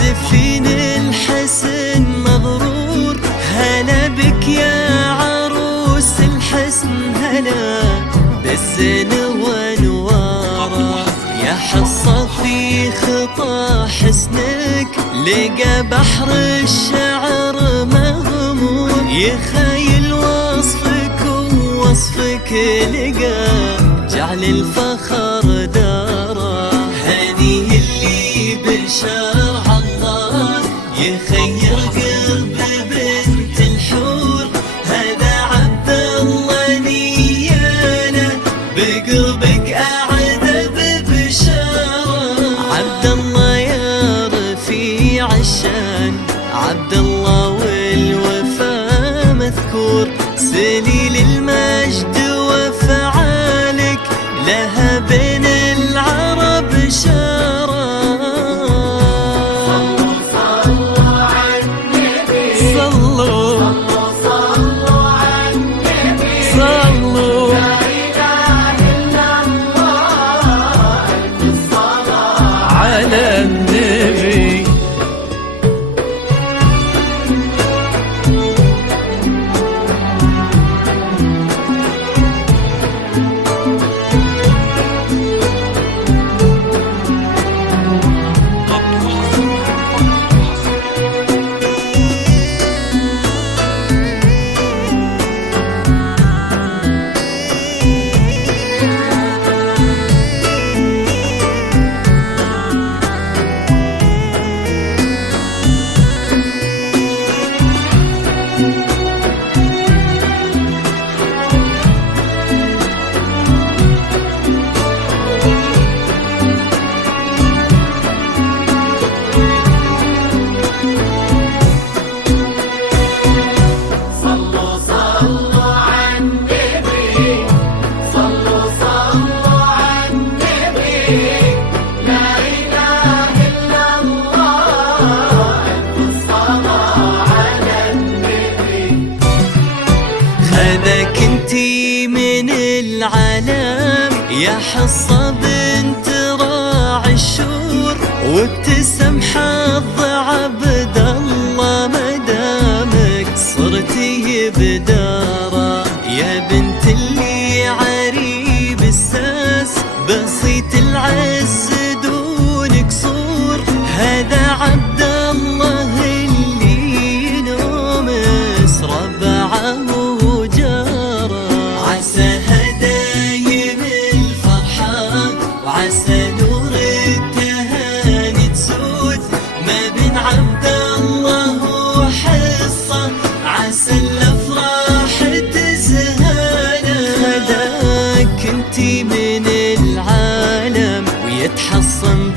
زفين الحسن مغرور، هلا بك يا عروس الحسن هلا بالزين وانواره. يا حصة في خطى حسنك لقى بحر الشعر مغمور، يخيل وصفك ووصفك لقى جعل الفخر داره. هذه اللي بشرع الله يخير قلب بنت الحور، هذا عبد الله نياله بقربك أعذب بشاره. عبد الله يا رفيع الشان، عبد الله والوفا مذكور، سليل المجد وفعالك لها بين العرب شارة. صلوا على النبي، صلوا صلوا على النبي، صلوا لا إله إلا الله، ألف الصلاة على النبي. هذاك انتي من العالم يا حصة بنت راعي الشور، وابتسم حظ عبد الله مدامك صرتي بداره. يا بنت اللي عريب الساس بسيط العز دون قصور، هذا عبد الله اللي ينومس ربعه وجاره. عسى هدايم الفرحة وعسى نور التهاني تسود ما بين عبد الله وحصة، عسى الافراح تزهانا. هداك انتي من العالم ويتحصن